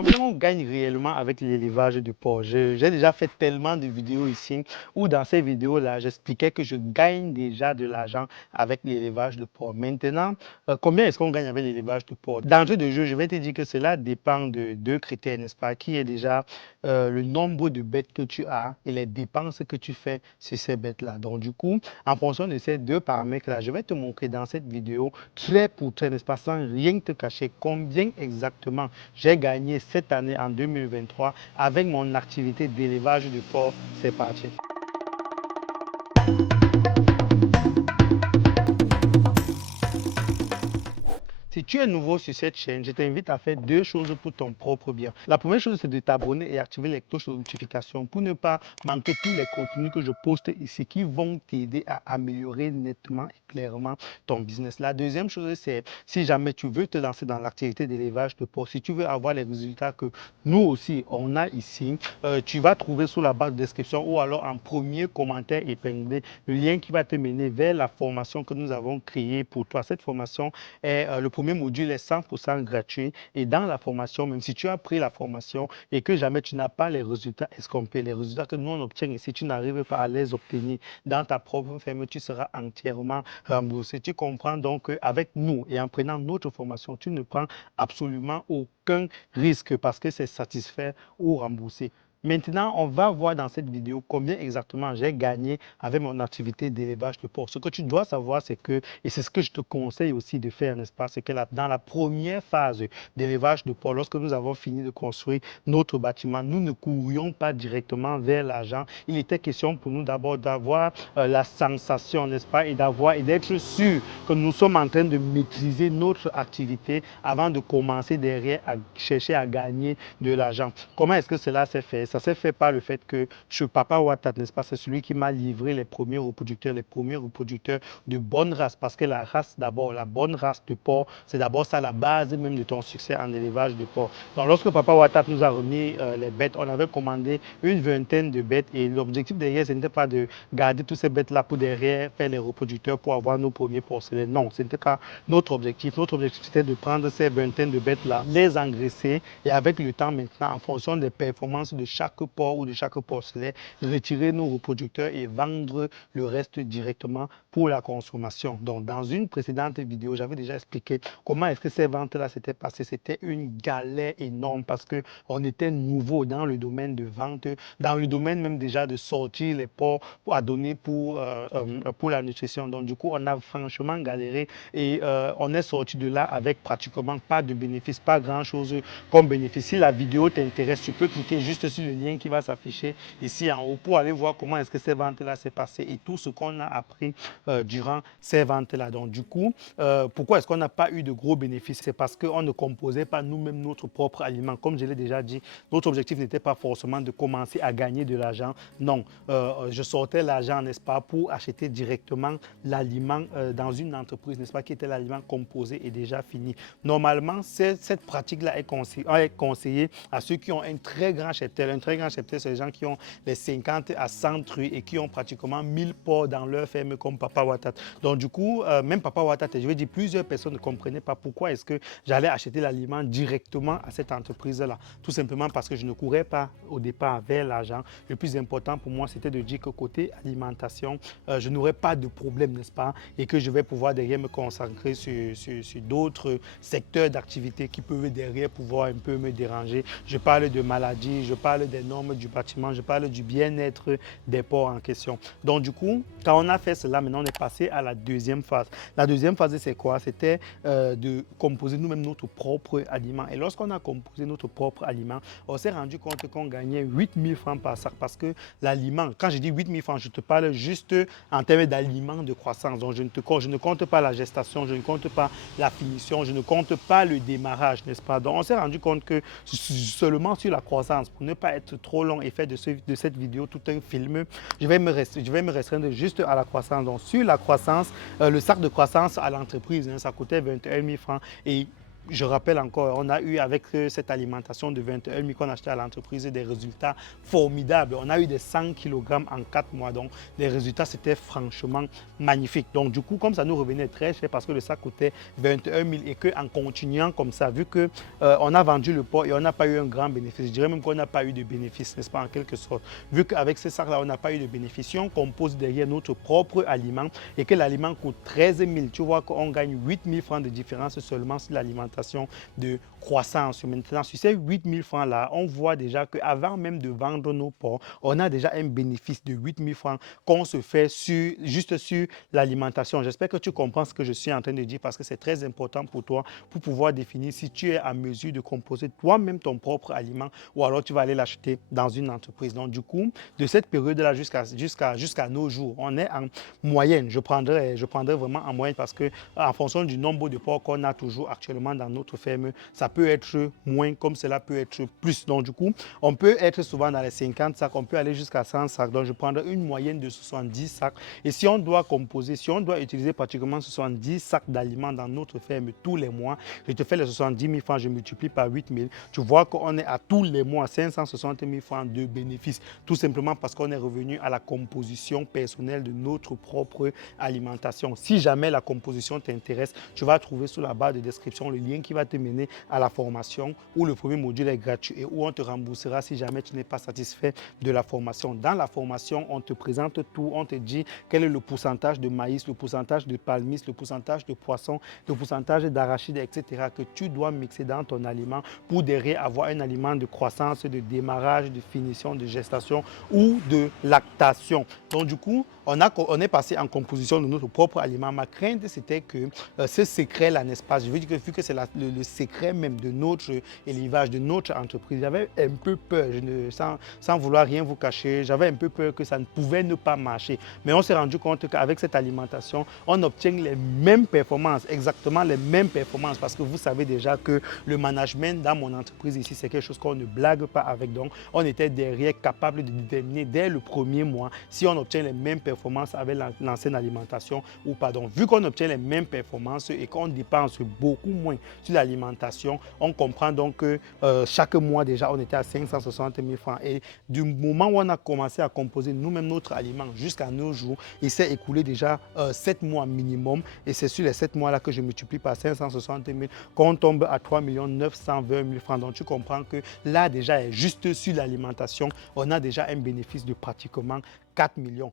Combien on gagne réellement avec l'élevage de porc? J'ai déjà fait tellement de vidéos ici où dans ces vidéos-là, j'expliquais que je gagne déjà de l'argent avec l'élevage de porc. Maintenant, combien est-ce qu'on gagne avec l'élevage de porc? D'entrée de jeu, je vais te dire que cela dépend de deux critères, n'est-ce pas? Qui est déjà le nombre de bêtes que tu as et les dépenses que tu fais sur ces bêtes-là. Donc, du coup, en fonction de ces deux paramètres-là, je vais te montrer dans cette vidéo, trait pour trait, n'est-ce pas, sans rien te cacher, combien exactement j'ai gagné cette année en 2023 avec mon activité d'élevage de porc. C'est parti. Si tu es nouveau sur cette chaîne, je t'invite à faire deux choses pour ton propre bien. La première chose, c'est de t'abonner et activer les cloches de notification pour ne pas manquer tous les contenus que je poste ici qui vont t'aider à améliorer nettement et clairement ton business. La deuxième chose, c'est si jamais tu veux te lancer dans l'activité d'élevage de porc, si tu veux avoir les résultats que nous aussi on a ici, tu vas trouver sous la barre de description ou alors en premier commentaire épinglé le lien qui va te mener vers la formation que nous avons créée pour toi. Cette formation est le premier module est 100% gratuit et dans la formation, même si tu as pris la formation et que jamais tu n'as pas les résultats escomptés, les résultats que nous on obtient et si tu n'arrives pas à les obtenir dans ta propre ferme, tu seras entièrement remboursé. Tu comprends donc qu'avec nous et en prenant notre formation, tu ne prends absolument aucun risque parce que c'est satisfait ou remboursé. Maintenant, on va voir dans cette vidéo combien exactement j'ai gagné avec mon activité d'élevage de porc. Ce que tu dois savoir, c'est que, et c'est ce que je te conseille aussi de faire, n'est-ce pas, c'est que dans la première phase d'élevage de porc, lorsque nous avons fini de construire notre bâtiment, nous ne courions pas directement vers l'argent. Il était question pour nous d'abord d'avoir la sensation, n'est-ce pas, et d'avoir et d'être sûr que nous sommes en train de maîtriser notre activité avant de commencer derrière à chercher à gagner de l'argent. Comment est-ce que cela s'est fait? Ça s'est fait par le fait que ce Papa Ouattara, n'est-ce pas, c'est celui qui m'a livré les premiers reproducteurs de bonne race. Parce que la race, d'abord, la bonne race de porc, c'est d'abord ça la base même de ton succès en élevage de porc. Donc, lorsque Papa Ouattara nous a remis les bêtes, on avait commandé une vingtaine de bêtes et l'objectif derrière, ce n'était pas de garder toutes ces bêtes-là pour derrière faire les reproducteurs pour avoir nos premiers porcelets. Non, ce n'était pas notre objectif. Notre objectif, c'était de prendre ces vingtaines de bêtes-là, les engraisser et avec le temps maintenant, en fonction des performances de chaque porc ou de chaque porcelet, retirer nos reproducteurs et vendre le reste directement pour la consommation. Donc, dans une précédente vidéo, j'avais déjà expliqué comment est-ce que ces ventes-là s'étaient passées. C'était une galère énorme parce qu'on était nouveau dans le domaine de vente, dans le domaine même déjà de sortir les porcs à donner pour la nutrition. Donc, du coup, on a franchement galéré et on est sorti de là avec pratiquement pas de bénéfice, pas grand-chose comme bénéfice. Si la vidéo t'intéresse, tu peux cliquer juste sur le lien qui va s'afficher ici en haut pour aller voir comment est-ce que ces ventes-là s'est passé et tout ce qu'on a appris durant ces ventes-là. Donc, du coup, pourquoi est-ce qu'on n'a pas eu de gros bénéfices? C'est parce qu'on ne composait pas nous-mêmes notre propre aliment. Comme je l'ai déjà dit, notre objectif n'était pas forcément de commencer à gagner de l'argent. Non, je sortais l'argent, n'est-ce pas, pour acheter directement l'aliment dans une entreprise, n'est-ce pas, qui était l'aliment composé et déjà fini. Normalement, cette pratique-là est conseillée à ceux qui ont un très grand cheptel. Un très grand cheptel, c'est les gens qui ont les 50 à 100 truies et qui ont pratiquement 1000 porcs dans leur ferme comme Papa Ouattara. Donc du coup, même Papa Ouattara, je vais dire, plusieurs personnes ne comprenaient pas pourquoi est-ce que j'allais acheter l'aliment directement à cette entreprise-là. Tout simplement parce que je ne courais pas au départ vers l'argent. Le plus important pour moi, c'était de dire que côté alimentation, je n'aurais pas de problème, n'est-ce pas, et que je vais pouvoir derrière me concentrer sur d'autres secteurs d'activité qui peuvent derrière pouvoir un peu me déranger. Je parle de maladies, je parle des normes du bâtiment, je parle du bien-être des porcs en question. Donc du coup, quand on a fait cela, maintenant on est passé à la deuxième phase. La deuxième phase, c'est quoi? C'était de composer nous-mêmes notre propre aliment. Et lorsqu'on a composé notre propre aliment, on s'est rendu compte qu'on gagnait 8000 francs par sac parce que l'aliment, quand je dis 8000 francs, je te parle juste en termes d'aliments de croissance. Donc je ne compte pas la gestation, je ne compte pas la finition, je ne compte pas le démarrage, n'est-ce pas? Donc on s'est rendu compte que seulement sur la croissance, pour ne pas être trop long et faire de cette vidéo tout un film, je vais me restreindre juste à la croissance. Donc sur la croissance, le sac de croissance à l'entreprise, ça coûtait 21 000 francs et je rappelle encore, on a eu avec cette alimentation de 21 000 qu'on a acheté à l'entreprise des résultats formidables. On a eu des 100 kg en 4 mois. Donc, les résultats, c'était franchement magnifique. Donc, du coup, comme ça nous revenait très cher parce que le sac coûtait 21 000 et qu'en continuant comme ça, vu qu'on on a vendu le porc et on n'a pas eu un grand bénéfice, je dirais même qu'on n'a pas eu de bénéfice, n'est-ce pas, en quelque sorte. Vu qu'avec ce sac-là, on n'a pas eu de bénéfice, si on compose derrière notre propre aliment et que l'aliment coûte 13 000, tu vois qu'on gagne 8 000 francs de différence seulement sur l'alimentation de croissance. Maintenant, sur ces 8 000 francs-là, on voit déjà qu'avant même de vendre nos porcs, on a déjà un bénéfice de 8 000 francs qu'on se fait juste sur l'alimentation. J'espère que tu comprends ce que je suis en train de dire parce que c'est très important pour toi pour pouvoir définir si tu es à mesure de composer toi-même ton propre aliment ou alors tu vas aller l'acheter dans une entreprise. Donc, du coup, de cette période-là jusqu'à nos jours, on est en moyenne. Je prendrais vraiment en moyenne parce que en fonction du nombre de porcs qu'on a toujours actuellement dans notre ferme, ça peut être moins comme cela peut être plus. Donc, du coup, on peut être souvent dans les 50 sacs, on peut aller jusqu'à 100 sacs. Donc, je prendrai une moyenne de 70 sacs. Et si on doit composer, si on doit utiliser pratiquement 70 sacs d'aliments dans notre ferme tous les mois, je te fais les 70 000 francs, je multiplie par 8 000. Tu vois qu'on est à tous les mois 560 000 francs de bénéfices. Tout simplement parce qu'on est revenu à la composition personnelle de notre propre alimentation. Si jamais la composition t'intéresse, tu vas trouver sous la barre de description le lien qui va te mener à la formation où le premier module est gratuit et où on te remboursera si jamais tu n'es pas satisfait de la formation. Dans la formation, on te présente tout, on te dit quel est le pourcentage de maïs, le pourcentage de palmis, le pourcentage de poisson, le pourcentage d'arachide, etc. que tu dois mixer dans ton aliment pour derrière avoir un aliment de croissance, de démarrage, de finition, de gestation ou de lactation. Donc du coup, on est passé en composition de notre propre aliment. Ma crainte, c'était que ce secret-là, n'est-ce pas, je veux dire que vu que c'est le secret même de notre élevage, de notre entreprise, j'avais un peu peur, sans vouloir rien vous cacher, j'avais un peu peur que ça ne pouvait ne pas marcher. Mais on s'est rendu compte qu'avec cette alimentation, on obtient les mêmes performances, exactement les mêmes performances, parce que vous savez déjà que le management dans mon entreprise ici, c'est quelque chose qu'on ne blague pas avec. Donc, on était derrière capable de déterminer dès le premier mois si on obtient les mêmes performances avec l'ancienne alimentation ou pas. Donc, vu qu'on obtient les mêmes performances et qu'on dépense beaucoup moins sur l'alimentation, on comprend donc que chaque mois déjà, on était à 560 000 francs. Et du moment où on a commencé à composer nous-mêmes notre aliment jusqu'à nos jours, il s'est écoulé déjà 7 mois minimum. Et c'est sur les 7 mois-là que je multiplie par 560 000 qu'on tombe à 3 920 000 francs. Donc, tu comprends que là, déjà, juste sur l'alimentation, on a déjà un bénéfice de pratiquement 4 millions.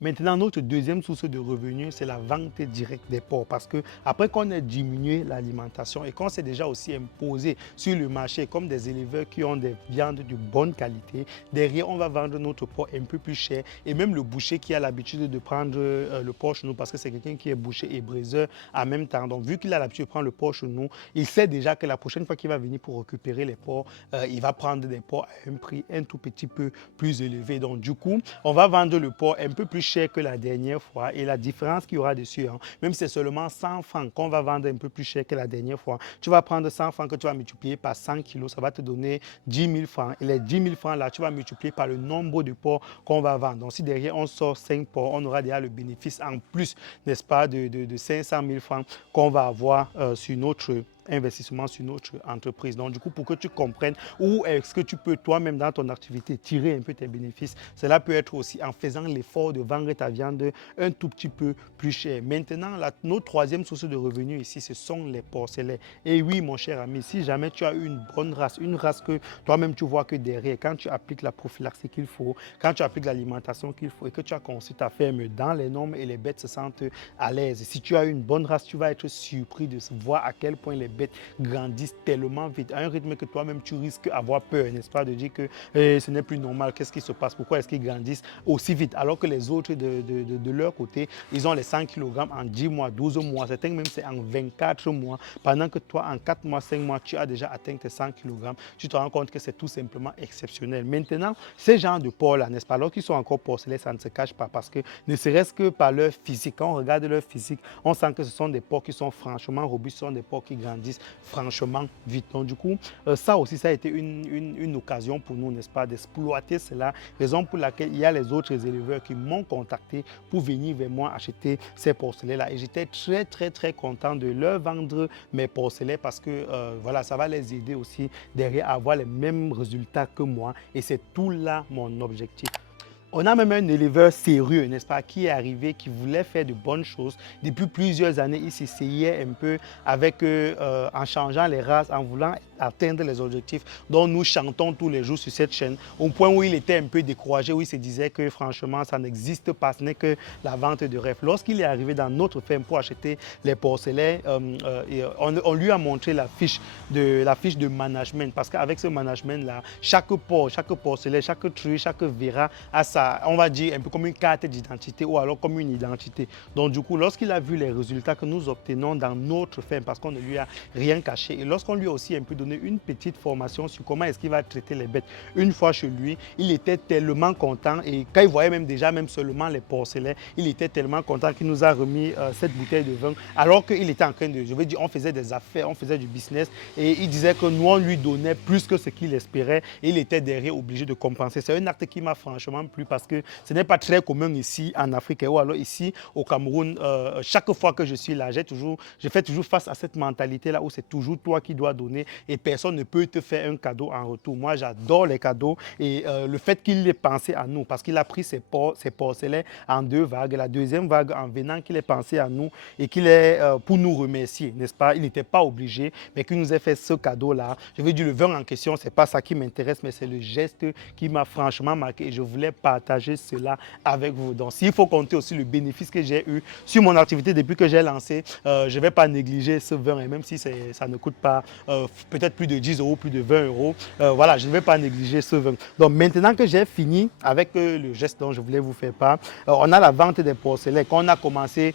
Maintenant, notre deuxième source de revenus, c'est la vente directe des porcs. Parce que après qu'on ait diminué l'alimentation et qu'on s'est déjà aussi imposé sur le marché comme des éleveurs qui ont des viandes de bonne qualité, derrière, on va vendre notre porc un peu plus cher. Et même le boucher qui a l'habitude de prendre le porc chez nous, parce que c'est quelqu'un qui est boucher et braiseur en même temps. Donc, vu qu'il a l'habitude de prendre le porc chez nous, il sait déjà que la prochaine fois qu'il va venir pour récupérer les porcs, il va prendre des porcs à un prix un tout petit peu plus élevé. Donc, du coup, on va vendre le porc un peu plus cher que la dernière fois et la différence qu'il y aura dessus, même si c'est seulement 100 francs qu'on va vendre un peu plus cher que la dernière fois, tu vas prendre 100 francs que tu vas multiplier par 100 kilos, ça va te donner 10 000 francs et les 10 000 francs là, tu vas multiplier par le nombre de porcs qu'on va vendre. Donc si derrière on sort 5 porcs, on aura déjà le bénéfice en plus, n'est-ce pas, de 500 000 francs qu'on va avoir sur notre investissement sur notre entreprise. Donc, du coup, pour que tu comprennes où est-ce que tu peux toi-même dans ton activité tirer un peu tes bénéfices, cela peut être aussi en faisant l'effort de vendre ta viande un tout petit peu plus cher. Maintenant, notre troisième source de revenus ici, ce sont les porcelets. Et oui, mon cher ami, si jamais tu as une bonne race, une race que toi-même tu vois que derrière, quand tu appliques la prophylaxie qu'il faut, quand tu appliques l'alimentation qu'il faut et que tu as conçu ta ferme dans les normes et les bêtes se sentent à l'aise. Si tu as une bonne race, tu vas être surpris de voir à quel point les bêtes grandissent tellement vite, à un rythme que toi-même tu risques d'avoir peur, n'est-ce pas, de dire que ce n'est plus normal, qu'est-ce qui se passe, pourquoi est-ce qu'ils grandissent aussi vite, alors que les autres de leur côté, ils ont les 100 kg en 10 mois, 12 mois, certains même c'est en 24 mois, pendant que toi en 4 mois, 5 mois, tu as déjà atteint tes 100 kg, tu te rends compte que c'est tout simplement exceptionnel. Maintenant, ces gens de porcs-là, n'est-ce pas, alors qu'ils sont encore porcelets, ça ne se cache pas, parce que ne serait-ce que par leur physique, quand on regarde leur physique, on sent que ce sont des porcs qui sont franchement robustes, ce sont des porcs qui grandissent grandisse franchement vite. Donc du coup, ça aussi, ça a été une occasion pour nous, n'est-ce pas, d'exploiter cela, raison pour laquelle il y a les autres éleveurs qui m'ont contacté pour venir vers moi acheter ces porcelets-là. Et j'étais très content de leur vendre mes porcelets parce que voilà, ça va les aider aussi derrière à avoir les mêmes résultats que moi. Et c'est tout là mon objectif. On a même un éleveur sérieux, n'est-ce pas, qui est arrivé, qui voulait faire de bonnes choses. Depuis plusieurs années, il s'essayait un peu avec en changeant les races, en voulant atteindre les objectifs dont nous chantons tous les jours sur cette chaîne, au point où il était un peu découragé, où il se disait que franchement, ça n'existe pas, ce n'est que la vente de rêve. Lorsqu'il est arrivé dans notre ferme pour acheter les porcelets, on lui a montré la fiche de management, parce qu'avec ce management-là, chaque porcelet, chaque truie, chaque verra a sa, on va dire, un peu comme une carte d'identité ou alors comme une identité. Donc du coup, lorsqu'il a vu les résultats que nous obtenons dans notre ferme, parce qu'on ne lui a rien caché, et lorsqu'on lui a aussi un peu donné une petite formation sur comment est-ce qu'il va traiter les bêtes une fois chez lui, il était tellement content, et quand il voyait même seulement les porcelets, il était tellement content qu'il nous a remis cette bouteille de vin, alors qu'il était en train de, je veux dire, on faisait des affaires, on faisait du business, et il disait que nous, on lui donnait plus que ce qu'il espérait, et il était derrière obligé de compenser. C'est un acte qui m'a franchement plu parce que ce n'est pas très commun ici en Afrique, ou alors ici au Cameroun. Chaque fois que je suis là, je fais toujours face à cette mentalité-là où c'est toujours toi qui dois donner et personne ne peut te faire un cadeau en retour. Moi, j'adore les cadeaux, et le fait qu'il ait pensé à nous, parce qu'il a pris ses porcelets en 2 vagues, la deuxième vague en venant qu'il ait pensé à nous et qu'il est pour nous remercier, n'est-ce pas? Il n'était pas obligé, mais qu'il nous ait fait ce cadeau-là. Je veux dire, le vin en question, c'est pas ça qui m'intéresse, mais c'est le geste qui m'a franchement marqué, et je voulais partager cela avec vous. Donc, s'il faut compter aussi le bénéfice que j'ai eu sur mon activité depuis que j'ai lancé, je ne vais pas négliger ce vin, et même si ça ne coûte pas peut-être plus de 10 euros, plus de 20 euros, voilà, je ne vais pas négliger ce vin. Donc, maintenant que j'ai fini avec le geste dont je voulais vous faire part, on a la vente des porcelets qu'on a commencé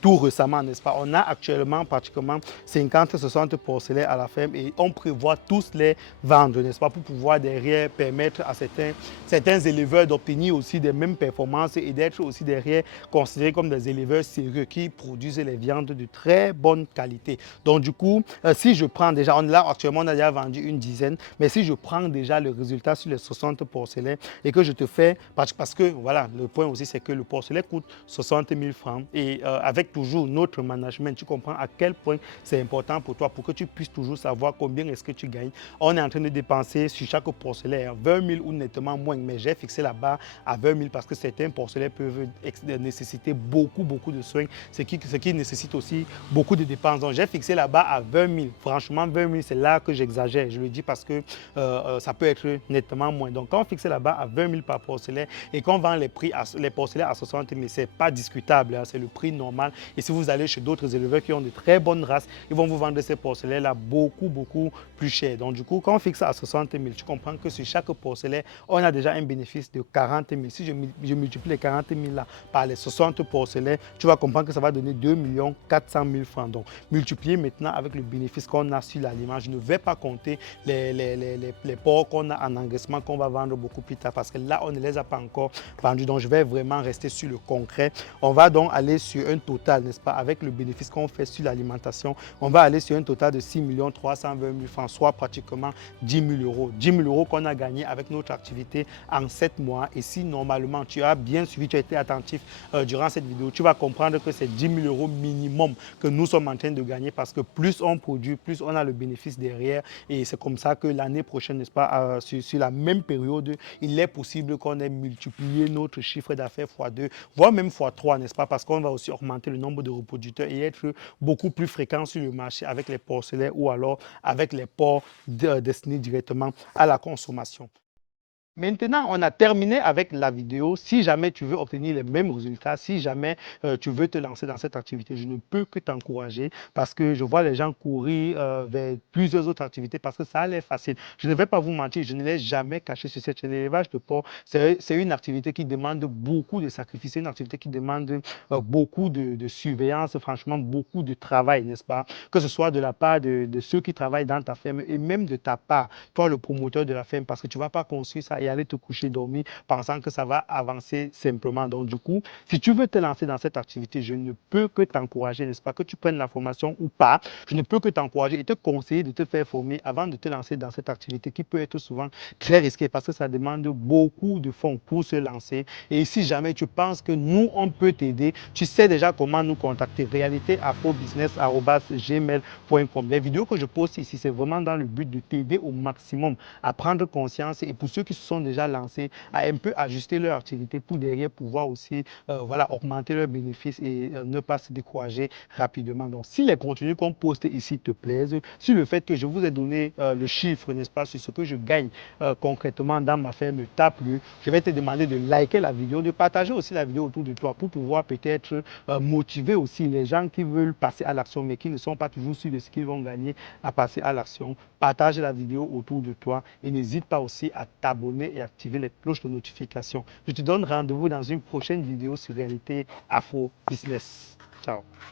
tout récemment, n'est-ce pas? On a actuellement pratiquement 50-60 porcelets à la ferme, et on prévoit tous les vendre, n'est-ce pas, pour pouvoir derrière permettre à certains éleveurs d'obtenir aussi des mêmes performances et d'être aussi derrière considérés comme des éleveurs sérieux qui produisent les viandes de très bonne qualité. Donc du coup, si je prends déjà, là actuellement on a déjà vendu une dizaine, mais si je prends déjà le résultat sur les 60 porcelets et que je te fais, parce que voilà, le point aussi c'est que le porcelet coûte 60 000 francs, et avec toujours notre management, tu comprends à quel point c'est important pour toi, pour que tu puisses toujours savoir combien est-ce que tu gagnes. On est en train de dépenser sur chaque porcelet 20 000 ou nettement moins, mais j'ai fixé la barre à 20 000 parce que certains porcelets peuvent nécessiter beaucoup de soins, ce qui nécessite aussi beaucoup de dépenses. Donc j'ai fixé la barre à 20 000. Franchement, 20 000, c'est là que j'exagère. Je le dis parce que ça peut être nettement moins. Donc quand on fixe la barre à 20 000 par porcelet et qu'on vend les porcelets à 60 000, c'est pas discutable, hein, c'est le prix normal. Et si vous allez chez d'autres éleveurs qui ont de très bonnes races, ils vont vous vendre ces porcelets-là beaucoup plus cher. Donc du coup, quand on fixe ça à 60 000, tu comprends que sur chaque porcelet, on a déjà un bénéfice de 40 000. Si je multiplie les 40 000 là par les 60 porcelets, tu vas comprendre que ça va donner 2 400 000 francs. Donc multiplier maintenant avec le bénéfice qu'on a sur l'aliment. Je ne vais pas compter les porcs qu'on a en engraissement qu'on va vendre beaucoup plus tard, parce que là, on ne les a pas encore vendus. Donc je vais vraiment rester sur le concret. On va donc aller sur un total, n'est-ce pas, avec le bénéfice qu'on fait sur l'alimentation. On va aller sur un total de 6 320 000 francs, soit pratiquement 10 000 euros. 10 000 euros qu'on a gagné avec notre activité en 7 mois. Et si normalement tu as bien suivi, tu as été attentif durant cette vidéo, tu vas comprendre que c'est 10 000 euros minimum que nous sommes en train de gagner, parce que plus on produit, plus on a le bénéfice derrière. Et c'est comme ça que l'année prochaine, n'est-ce pas, sur la même période, il est possible qu'on ait multiplié notre chiffre d'affaires x2, voire même x3, n'est-ce pas, parce qu'on va aussi augmenter le nombre de reproducteurs et être beaucoup plus fréquent sur le marché avec les porcelets ou alors avec les porcs destinés directement à la consommation. Maintenant, on a terminé avec la vidéo. Si jamais tu veux obtenir les mêmes résultats, si jamais tu veux te lancer dans cette activité, je ne peux que t'encourager, parce que je vois les gens courir vers plusieurs autres activités parce que ça a l'air facile. Je ne vais pas vous mentir, je ne l'ai jamais caché sur cette chaîne. L'élevage de porc, c'est une activité qui demande beaucoup de sacrifices, c'est une activité qui demande beaucoup de surveillance, franchement, beaucoup de travail, n'est-ce pas? Que ce soit de la part de ceux qui travaillent dans ta ferme et même de ta part, toi le promoteur de la ferme, parce que tu ne vas pas construire ça et et aller te coucher dormir pensant que ça va avancer simplement. Donc, du coup, si tu veux te lancer dans cette activité, je ne peux que t'encourager, n'est-ce pas, que tu prennes la formation ou pas. Je ne peux que t'encourager et te conseiller de te faire former avant de te lancer dans cette activité qui peut être souvent très risquée parce que ça demande beaucoup de fonds pour se lancer. Et si jamais tu penses que nous, on peut t'aider, tu sais déjà comment nous contacter. Réalitéafrobusiness@gmail.com. Les vidéos que je poste ici, c'est vraiment dans le but de t'aider au maximum à prendre conscience et pour ceux qui se sont déjà lancés, à un peu ajuster leur activité pour derrière pouvoir aussi voilà, augmenter leurs bénéfices et ne pas se décourager rapidement. Donc, si les contenus qu'on poste ici te plaisent, si le fait que je vous ai donné le chiffre, n'est-ce pas, sur ce que je gagne concrètement dans ma ferme t'a plu, je vais te demander de liker la vidéo, de partager aussi la vidéo autour de toi pour pouvoir peut-être motiver aussi les gens qui veulent passer à l'action mais qui ne sont pas toujours sûrs de ce qu'ils vont gagner à passer à l'action. Partage la vidéo autour de toi et n'hésite pas aussi à t'abonner et activer les cloches de notification. Je te donne rendez-vous dans une prochaine vidéo sur Réalité Afro Business. Ciao.